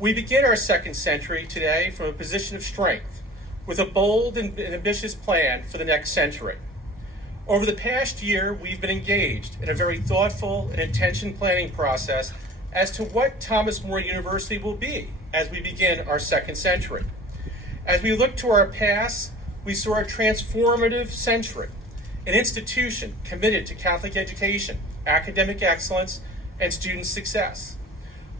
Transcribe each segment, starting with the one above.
We begin our second century today from a position of strength, with a bold and ambitious plan for the next century. Over the past year, we've been engaged in a very thoughtful and intention planning process as to what Thomas More University will be as we begin our second century. As we look to our past, we saw a transformative century, an institution committed to Catholic education, academic excellence, and student success.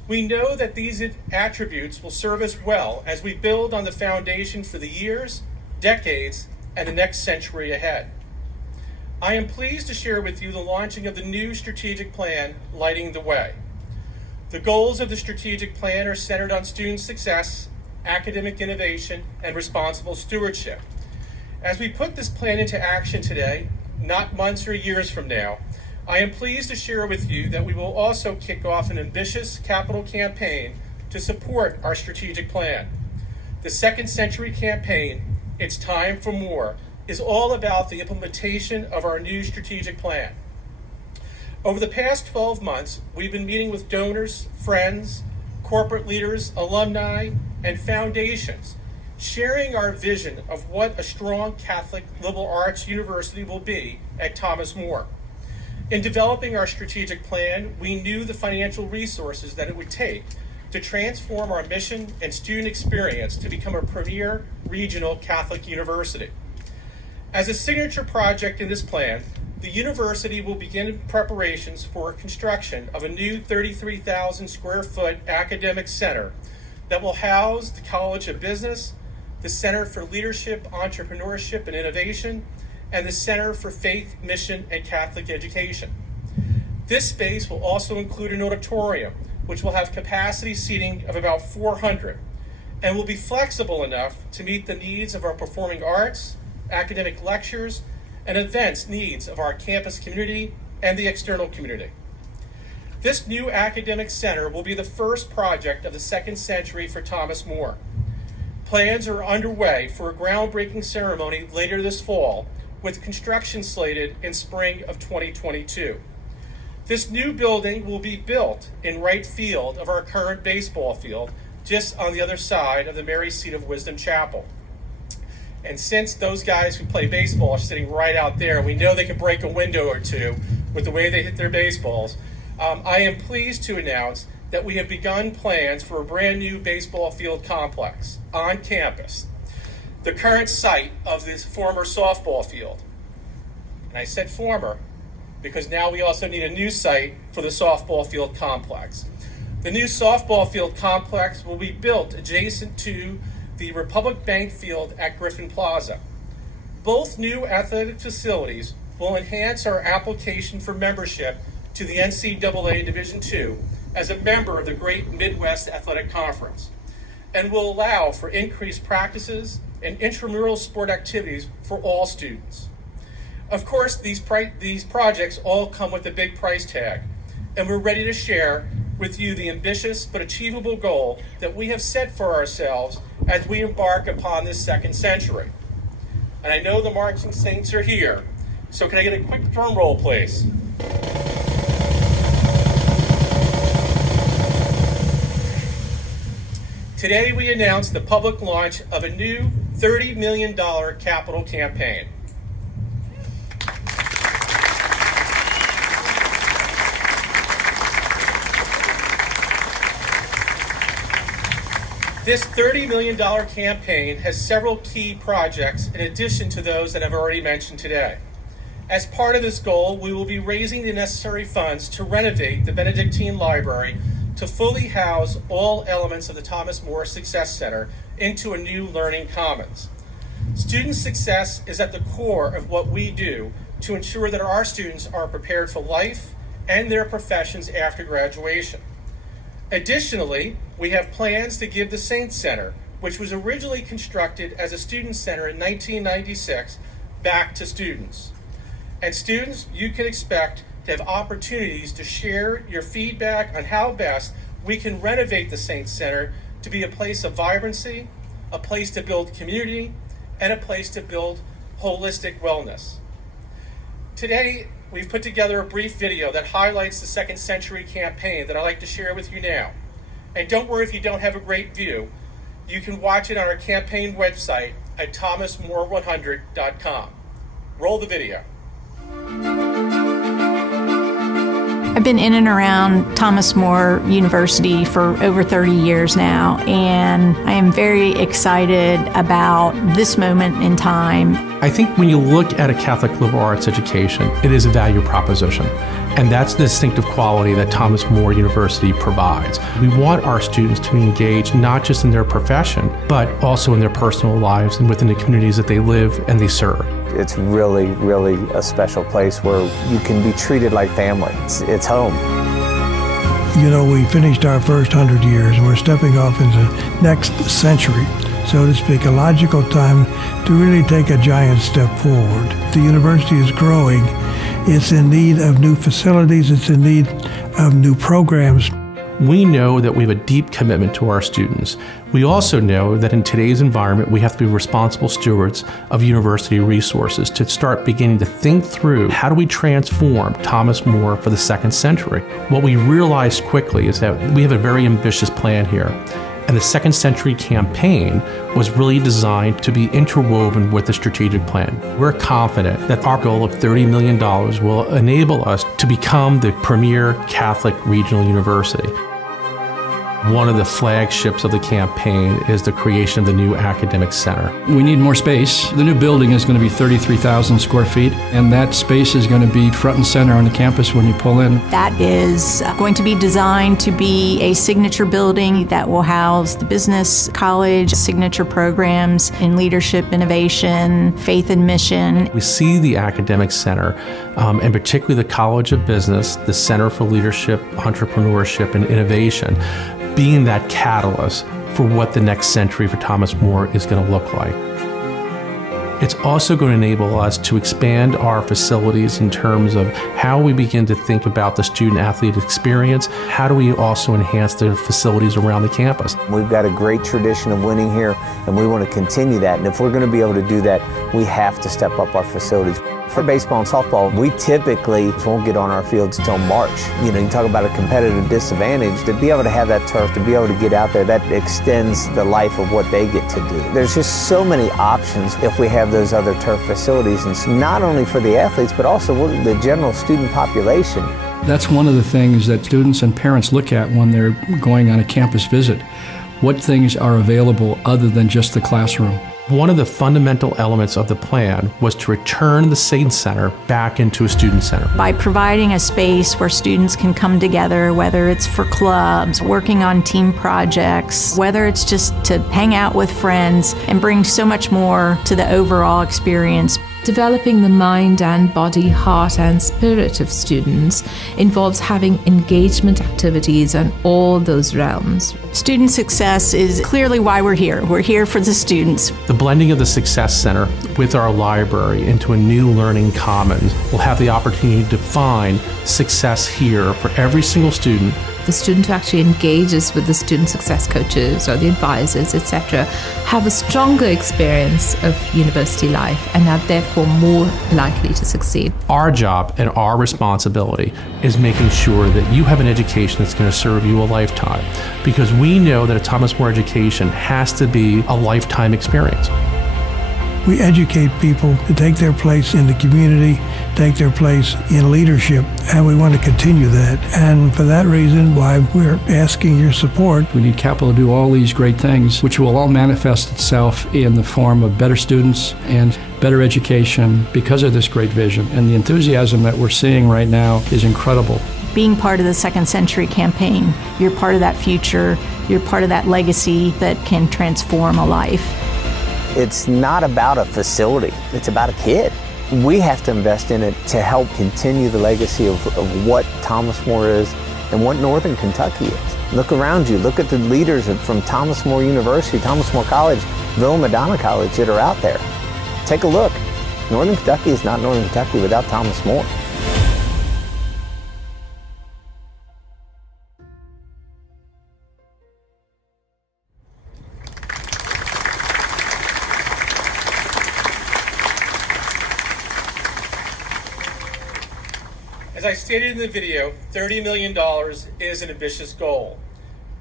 We know that these attributes will serve us well as we build on the foundation for the years, decades, and the next century ahead. I am pleased to share with you the launching of the new strategic plan, Lighting the Way. The goals of the strategic plan are centered on student success, academic innovation, and responsible stewardship. As we put this plan into action today, not months or years from now, I am pleased to share with you that we will also kick off an ambitious capital campaign to support our strategic plan. The Second Century Campaign, It's Time for More, is all about the implementation of our new strategic plan. Over the past 12 months, we've been meeting with donors, friends, corporate leaders, alumni, and foundations, sharing our vision of what a strong Catholic liberal arts university will be at Thomas More. In developing our strategic plan, we knew the financial resources that it would take to transform our mission and student experience to become a premier regional Catholic university. As a signature project in this plan, the university will begin preparations for construction of a new 33,000 square foot academic center that will house the College of Business, the Center for Leadership, Entrepreneurship, and Innovation, and the Center for Faith, Mission, and Catholic Education. This space will also include an auditorium, which will have capacity seating of about 400, and will be flexible enough to meet the needs of our performing arts, academic lectures, and events needs of our campus community and the external community. This new academic center will be the first project of the second century for Thomas More. Plans are underway for a groundbreaking ceremony later this fall, with construction slated in spring of 2022. This new building will be built in right field of our current baseball field, just on the other side of the Mary Seat of Wisdom Chapel. And since those guys who play baseball are sitting right out there, we know they can break a window or two with the way they hit their baseballs, I am pleased to announce that we have begun plans for a brand new baseball field complex on campus, the current site of this former softball field. And I said former because now we also need a new site for the softball field complex. The new softball field complex will be built adjacent to the Republic Bank field at Griffin Plaza. Both new athletic facilities will enhance our application for membership to the NCAA Division II as a member of the Great Midwest Athletic Conference, and will allow for increased practices and intramural sport activities for all students. Of course, these projects all come with a big price tag, and we're ready to share with you the ambitious but achievable goal that we have set for ourselves as we embark upon this second century. And I know the marching saints are here, so can I get a quick drum roll, please? Today we announced the public launch of a new $30 million capital campaign. This $30 million campaign has several key projects in addition to those that I've already mentioned today. As part of this goal, we will be raising the necessary funds to renovate the Benedictine Library to fully house all elements of the Thomas More Success Center into a new learning commons. Student success is at the core of what we do to ensure that our students are prepared for life and their professions after graduation. Additionally, we have plans to give the Saints Center, which was originally constructed as a student center in 1996, back to students. And students, you can expect to have opportunities to share your feedback on how best we can renovate the Saints Center to be a place of vibrancy, a place to build community, and a place to build holistic wellness. Today, we've put together a brief video that highlights the Second Century campaign that I'd like to share with you now. And don't worry if you don't have a great view. You can watch it on our campaign website at thomasmore100.com. Roll the video. I've been in and around Thomas More University for over 30 years now, and I am very excited about this moment in time. I think when you look at a Catholic liberal arts education, it is a value proposition. And that's the distinctive quality that Thomas More University provides. We want our students to be engaged not just in their profession, but also in their personal lives and within the communities that they live and they serve. It's really, really a special place where you can be treated like family. It's home. You know, we finished our first 100 years and we're stepping off into next century, so to speak, a logical time to really take a giant step forward. The university is growing. It's in need of new facilities. It's in need of new programs. We know that we have a deep commitment to our students. We also know that in today's environment, we have to be responsible stewards of university resources to start beginning to think through how do we transform Thomas More for the second century. What we realized quickly is that we have a very ambitious plan here. And the Second Century campaign was really designed to be interwoven with the strategic plan. We're confident that our goal of $30 million will enable us to become the premier Catholic regional university. One of the flagships of the campaign is the creation of the new academic center. We need more space. The new building is going to be 33,000 square feet, and that space is going to be front and center on the campus when you pull in. That is going to be designed to be a signature building that will house the business college, signature programs in leadership, innovation, faith and mission. We see the academic center, and particularly the College of Business, the Center for Leadership, Entrepreneurship, and Innovation, being that catalyst for what the next century for Thomas More is going to look like. It's also going to enable us to expand our facilities in terms of how we begin to think about the student-athlete experience. How do we also enhance the facilities around the campus? We've got a great tradition of winning here, and we want to continue that. And if we're going to be able to do that, we have to step up our facilities. For baseball and softball, we typically won't get on our fields until March. You know, you talk about a competitive disadvantage. To be able to have that turf, to be able to get out there, that extends the life of what they get to do. There's just so many options if we have those other turf facilities, and not only for the athletes, but also the general student population. That's one of the things that students and parents look at when they're going on a campus visit. What things are available other than just the classroom? One of the fundamental elements of the plan was to return the Saints Center back into a student center. By providing a space where students can come together, whether it's for clubs, working on team projects, whether it's just to hang out with friends and bring so much more to the overall experience. Developing the mind and body, heart and spirit of students involves having engagement activities on all those realms. Student success is clearly why we're here. We're here for the students. The blending of the Success Center with our library into a new learning commons will have the opportunity to define success here for every single student. The student who actually engages with the student success coaches or the advisors, etc., have a stronger experience of university life and are therefore more likely to succeed. Our job and our responsibility is making sure that you have an education that's going to serve you a lifetime, because we know that a Thomas More education has to be a lifetime experience. We educate people to take their place in the community, take their place in leadership, and we want to continue that. And for that reason, why we're asking your support. We need capital to do all these great things, which will all manifest itself in the form of better students and better education because of this great vision. And the enthusiasm that we're seeing right now is incredible. Being part of the Second Century campaign, you're part of that future, you're part of that legacy that can transform a life. It's not about a facility, it's about a kid. We have to invest in it to help continue the legacy of what Thomas More is and what Northern Kentucky is. Look around you, look at the leaders from Thomas More University, Thomas More College, Villa Madonna College that are out there. Take a look. Northern Kentucky is not Northern Kentucky without Thomas More. As I stated in the video, $30 million is an ambitious goal.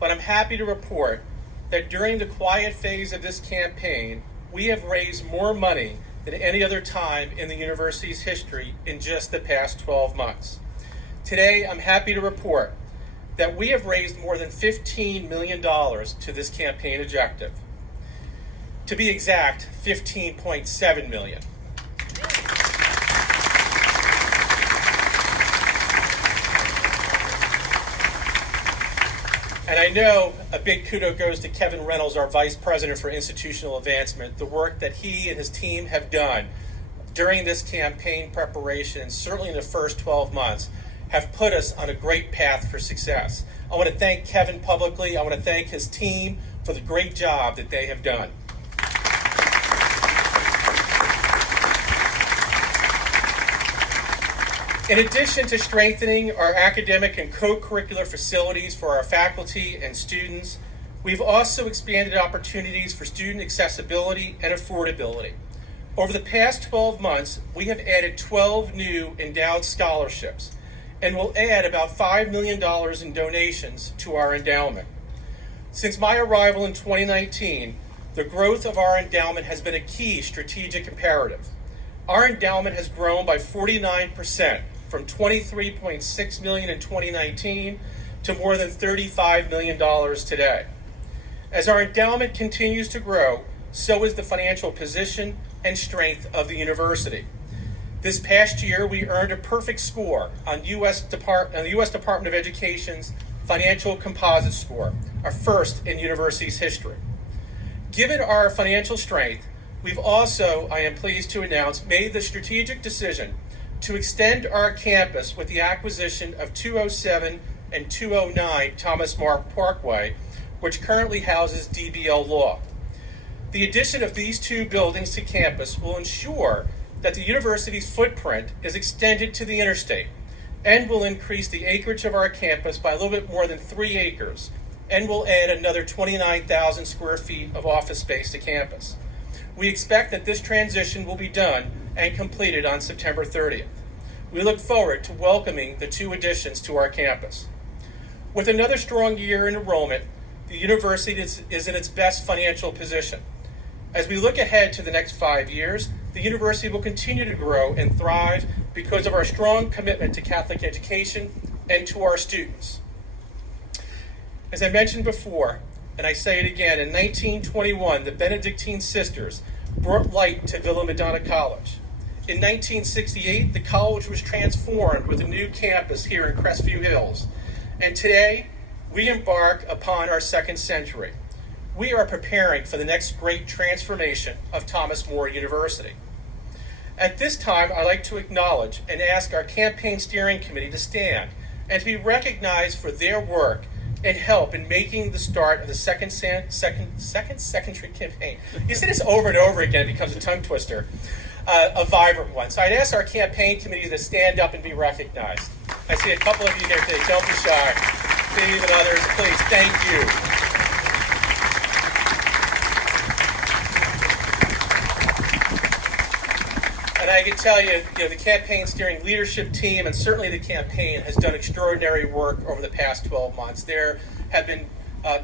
but I'm happy to report that during the quiet phase of this campaign, we have raised more money than any other time in the university's history in just the past 12 months. Today, I'm happy to report that we have raised more than $15 million to this campaign objective. To be exact, $15.7 million. And I know a big kudo goes to Kevin Reynolds, our Vice President for Institutional Advancement, the work that he and his team have done during this campaign preparation, and certainly in the first 12 months, have put us on a great path for success. I want to thank Kevin publicly. I want to thank his team for the great job that they have done. In addition to strengthening our academic and co-curricular facilities for our faculty and students, we've also expanded opportunities for student accessibility and affordability. Over the past 12 months, we have added 12 new endowed scholarships and will add about $5 million in donations to our endowment. Since my arrival in 2019, the growth of our endowment has been a key strategic imperative. Our endowment has grown by 49%, from $23.6 million in 2019 to more than $35 million today. As our endowment continues to grow, so is the financial position and strength of the university. This past year, we earned a perfect score on the U.S. Department of Education's Financial Composite Score, our first in university's history. Given our financial strength, we've also, I am pleased to announce, made the strategic decision to extend our campus with the acquisition of 207 and 209 Thomas More Parkway, which currently houses DBL Law. The addition of these two buildings to campus will ensure that the university's footprint is extended to the interstate and will increase the acreage of our campus by a little bit more than 3 acres and will add another 29,000 square feet of office space to campus. We expect that this transition will be done and completed on September 30th. We look forward to welcoming the two additions to our campus. With another strong year in enrollment, the university is in its best financial position. As we look ahead to the next 5 years, the university will continue to grow and thrive because of our strong commitment to Catholic education and to our students. As I mentioned before, and I say it again, in 1921, the Benedictine sisters brought light to Villa Madonna College. In 1968, the college was transformed with a new campus here in Crestview Hills. And today, we embark upon our second century. We are preparing for the next great transformation of Thomas More University. At this time, I'd like to acknowledge and ask our campaign steering committee to stand and to be recognized for their work and help in making the start of the second century campaign. You say this over and over again, it becomes a tongue twister, a vibrant one. So I'd ask our campaign committee to stand up and be recognized. I see a couple of you here today. Don't be shy. Steve and others, please, thank you. And I can tell you, the campaign steering leadership team and certainly the campaign has done extraordinary work over the past 12 months. There have been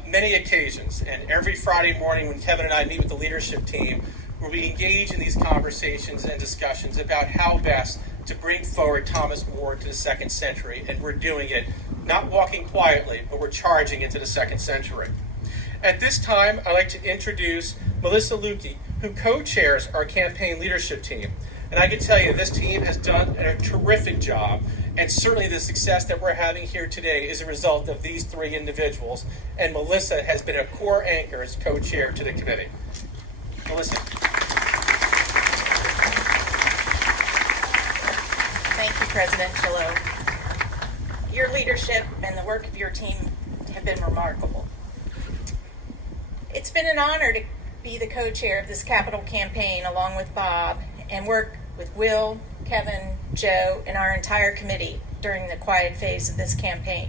many occasions, and every Friday morning when Kevin and I meet with the leadership team, where we engage in these conversations and discussions about how best to bring forward Thomas More to the second century. And we're doing it, not walking quietly, but we're charging into the second century. At this time, I'd like to introduce Melissa Lukey, who co-chairs our campaign leadership team. And I can tell you, this team has done a terrific job, and certainly the success that we're having here today is a result of these three individuals, and Melissa has been a core anchor as co-chair to the committee. Melissa. Thank you, President Chillo. Your leadership and the work of your team have been remarkable. It's been an honor to be the co-chair of this capital campaign along with Bob and work with Will, Kevin, Joe, and our entire committee during the quiet phase of this campaign.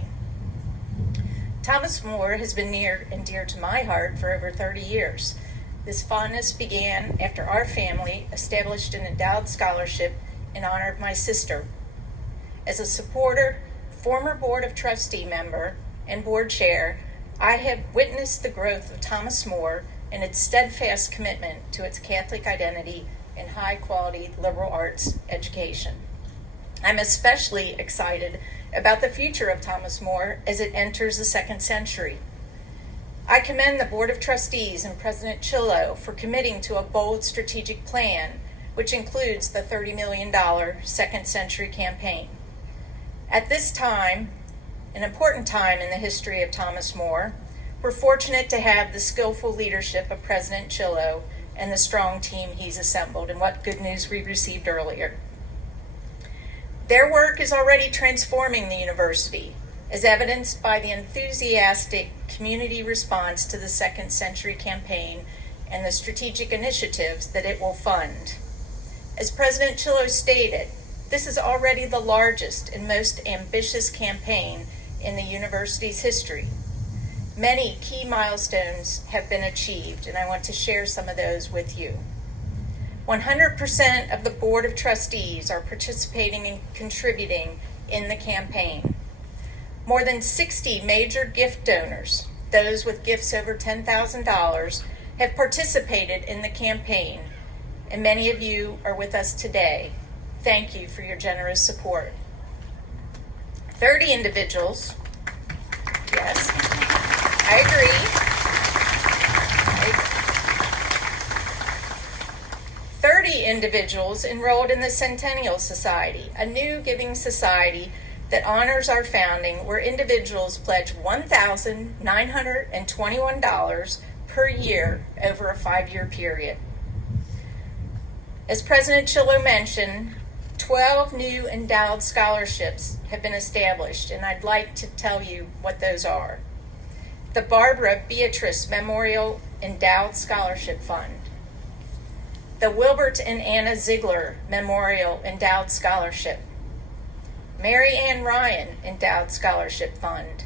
Thomas More has been near and dear to my heart for over 30 years. This fondness began after our family established an endowed scholarship in honor of my sister. As a supporter, former Board of Trustee member, and board chair, I have witnessed the growth of Thomas More and its steadfast commitment to its Catholic identity and high-quality liberal arts education. I'm especially excited about the future of Thomas More as it enters the second century. I commend the Board of Trustees and President Chillo for committing to a bold strategic plan, which includes the $30 million Second Century campaign. At this time, an important time in the history of Thomas More, we're fortunate to have the skillful leadership of President Chillo and the strong team he's assembled, and what good news we received earlier. Their work is already transforming the university, as evidenced by the enthusiastic community response to the Second Century campaign and the strategic initiatives that it will fund. As President Chillo stated, this is already the largest and most ambitious campaign in the university's history. Many key milestones have been achieved, and I want to share some of those with you. 100% of the Board of Trustees are participating and contributing in the campaign. More than 60 major gift donors, those with gifts over $10,000, have participated in the campaign, and many of you are with us today. Thank you for your generous support. 30 individuals, yes, I agree. 30 individuals enrolled in the Centennial Society, a new giving society that honors our founding, where individuals pledge $1,921 per year over a 5-year period. As President Chillo mentioned, 12 new endowed scholarships have been established, and I'd like to tell you what those are. The Barbara Beatrice Memorial Endowed Scholarship Fund, the Wilbert and Anna Ziegler Memorial Endowed Scholarship, Mary Ann Ryan Endowed Scholarship Fund,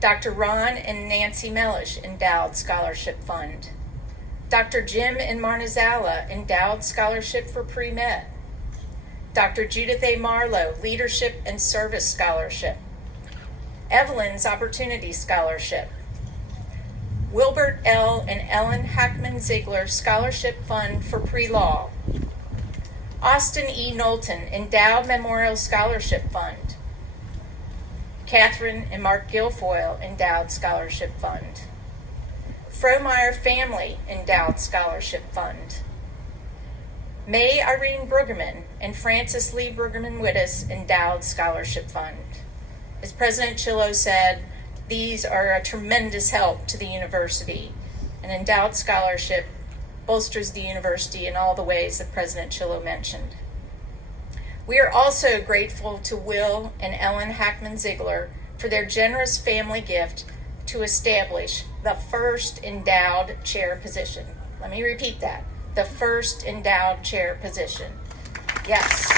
Dr. Ron and Nancy Mellish Endowed Scholarship Fund, Dr. Jim and Marna Zala Endowed Scholarship for Pre-Med, Dr. Judith A. Marlowe Leadership and Service Scholarship, Evelyn's Opportunity Scholarship, Wilbert L. and Ellen Hackman Ziegler Scholarship Fund for Pre-Law, Austin E. Knowlton Endowed Memorial Scholarship Fund, Catherine and Mark Guilfoyle Endowed Scholarship Fund, Frohmeyer Family Endowed Scholarship Fund, May Irene Brueggemann and Frances Lee Brueggemann-Wittes Endowed Scholarship Fund. As President Chillo said, these are a tremendous help to the university. An endowed scholarship bolsters the university in all the ways that President Chillo mentioned. We are also grateful to Will and Ellen Hackman Ziegler for their generous family gift to establish the first endowed chair position. Let me repeat that. The first endowed chair position. Yes.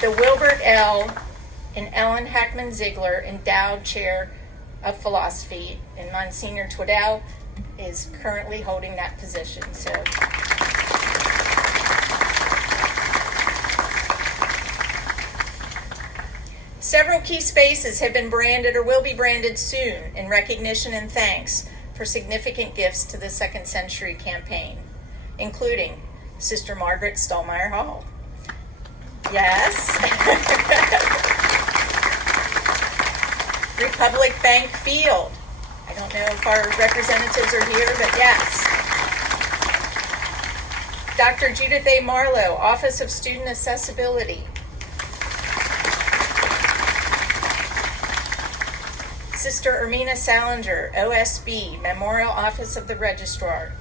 The Wilbert L. and Ellen Hackman Ziegler Endowed Chair of Philosophy, and Monsignor Twaddell is currently holding that position. So, several key spaces have been branded or will be branded soon in recognition and thanks for significant gifts to the Second Century campaign, including Sister Margaret Stallmeyer Hall. Yes. Republic Bank Field. I don't know if our representatives are here, but yes. Dr. Judith A. Marlowe, Office of Student Accessibility. Sister Ermina Salinger, OSB, Memorial Office of the Registrar.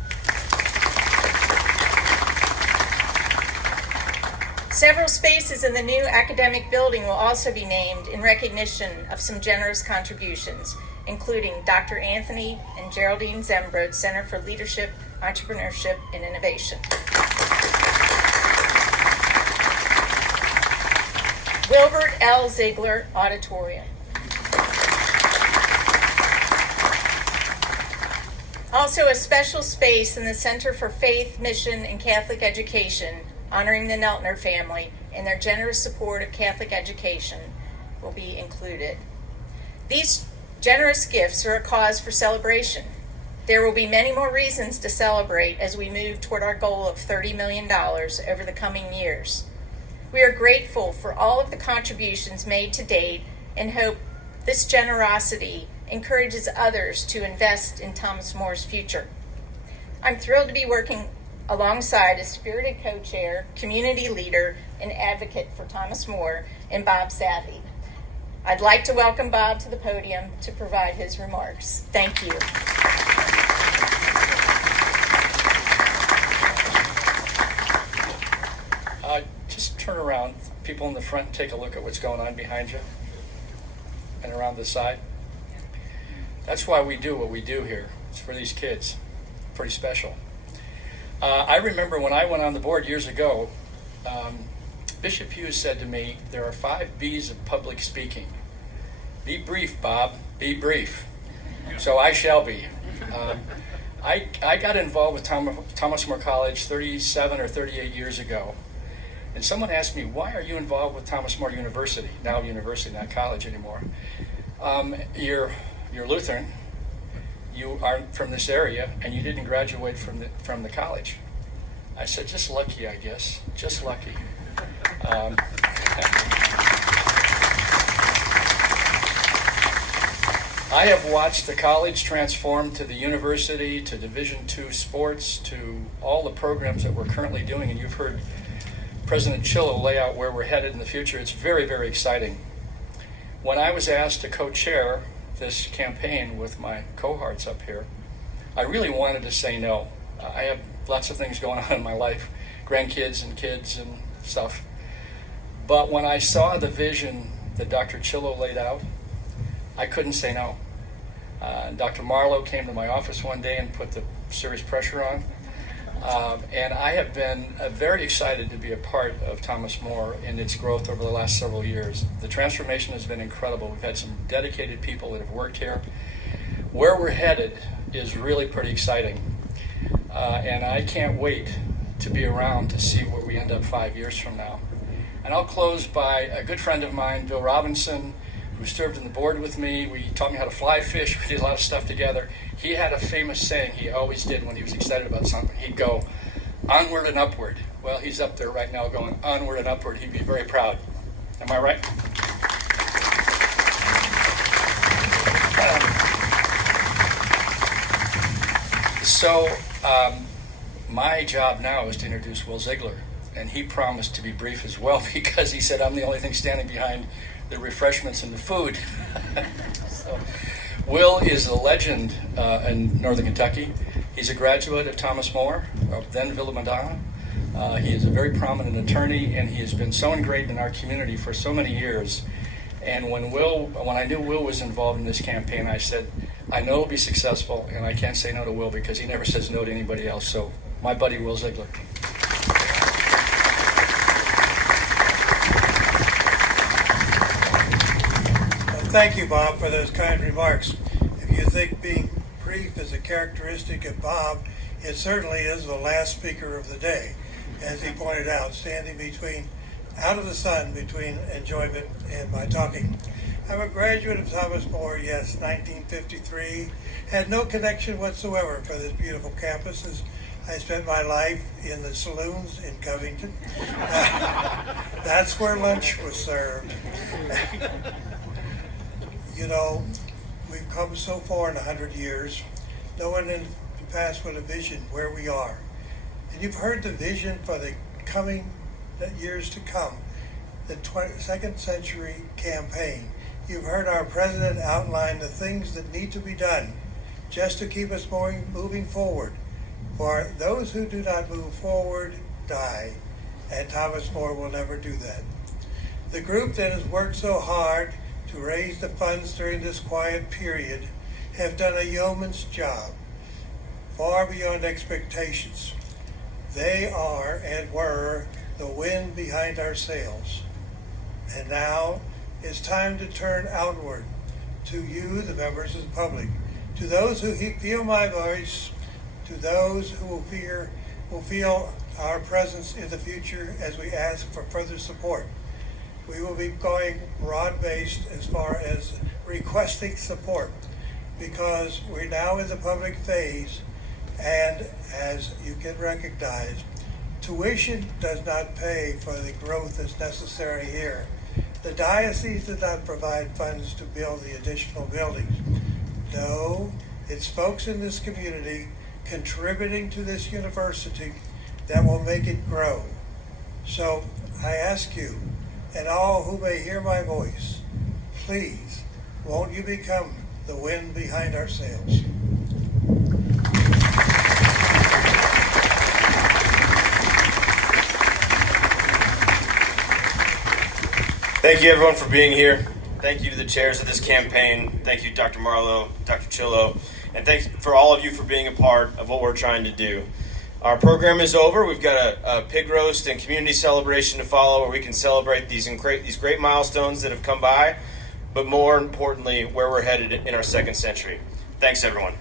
Several spaces in the new academic building will also be named in recognition of some generous contributions, including Dr. Anthony and Geraldine Zembrod Center for Leadership, Entrepreneurship, and Innovation. Wilbert L. Ziegler Auditorium. Also a special space in the Center for Faith, Mission, and Catholic Education, honoring the Neltner family and their generous support of Catholic education, will be included. These generous gifts are a cause for celebration. There will be many more reasons to celebrate as we move toward our goal of $30 million over the coming years. We are grateful for all of the contributions made to date and hope this generosity encourages others to invest in Thomas More's future. I'm thrilled to be working alongside a spirited co-chair, community leader, and advocate for Thomas More and Bob Savvy. I'd like to welcome Bob to the podium to provide his remarks. Thank you. Just turn around, people in the front, and take a look at what's going on behind you and around the side. That's why we do what we do here. It's for these kids. Pretty special. I remember when I went on the board years ago, Bishop Hughes said to me, there are 5 B's of public speaking. Be brief, Bob. Be brief. So I shall be. I got involved with Thomas More College 37 or 38 years ago. And someone asked me, why are you involved with Thomas More University? Now university, not college anymore. You're Lutheran. You aren't from this area, and you didn't graduate from the college. I said, just lucky, I guess. Just lucky. I have watched the college transform to the university, to Division II sports, to all the programs that we're currently doing, and you've heard President Chillo lay out where we're headed in the future. It's very, very exciting. When I was asked to co-chair this campaign with my cohorts up here, I really wanted to say no. I have lots of things going on in my life, grandkids and kids and stuff. But when I saw the vision that Dr. Chillo laid out, I couldn't say no. Dr. Marlowe came to my office one day and put the serious pressure on. And I have been very excited to be a part of Thomas More in its growth over the last several years. The transformation has been incredible. We've had some dedicated people that have worked here. Where we're headed is really pretty exciting. And I can't wait to be around to see where we end up 5 years from now. And I'll close by a good friend of mine, Bill Robinson, who served on the board with me. We taught me how to fly fish. We did a lot of stuff together. He had a famous saying he always did when he was excited about something. He'd go, onward and upward. Well, he's up there right now going onward and upward. He'd be very proud. Am I right? My job now is to introduce Will Ziegler. And he promised to be brief as well because he said I'm the only thing standing behind the refreshments and the food. So, Will is a legend in Northern Kentucky. He's a graduate of Thomas More, then Villa Madonna. He is a very prominent attorney, and he has been so ingrained in our community for so many years. And when I knew Will was involved in this campaign, I said, I know it'll be successful, and I can't say no to Will because he never says no to anybody else. So, my buddy Will Ziegler. Thank you, Bob, for those kind remarks. If you think being brief is a characteristic of Bob, it certainly is the last speaker of the day, as he pointed out, standing out of the sun between enjoyment and my talking. I'm a graduate of Thomas More, yes, 1953. Had no connection whatsoever for this beautiful campus, as I spent my life in the saloons in Covington. That's where lunch was served. You know, we've come so far in 100 years. No one in the past would have visioned where we are. And you've heard the vision for the coming years to come, the 22nd century campaign. You've heard our president outline the things that need to be done just to keep us moving forward. For those who do not move forward die, and Thomas More will never do that. The group that has worked so hard to raise the funds during this quiet period have done a yeoman's job, far beyond expectations. They are and were the wind behind our sails. And now it's time to turn outward to you, the members of the public, to those who feel my voice, to those who will feel our presence in the future as we ask for further support. we will be going broad-based as far as requesting support, because we're now in the public phase, and as you can recognize, tuition does not pay for the growth that's necessary here. The diocese does not provide funds to build the additional buildings. No, it's folks in this community contributing to this university that will make it grow. So I ask you, and all who may hear my voice, please, won't you become the wind behind our sails? Thank you, everyone, for being here. Thank you to the chairs of this campaign. Thank you, Dr. Marlowe, Dr. Chillo, and thanks for all of you for being a part of what we're trying to do. Our program is over. We've got a pig roast and community celebration to follow, where we can celebrate these great milestones that have come by, but more importantly, where we're headed in our second century. Thanks, everyone.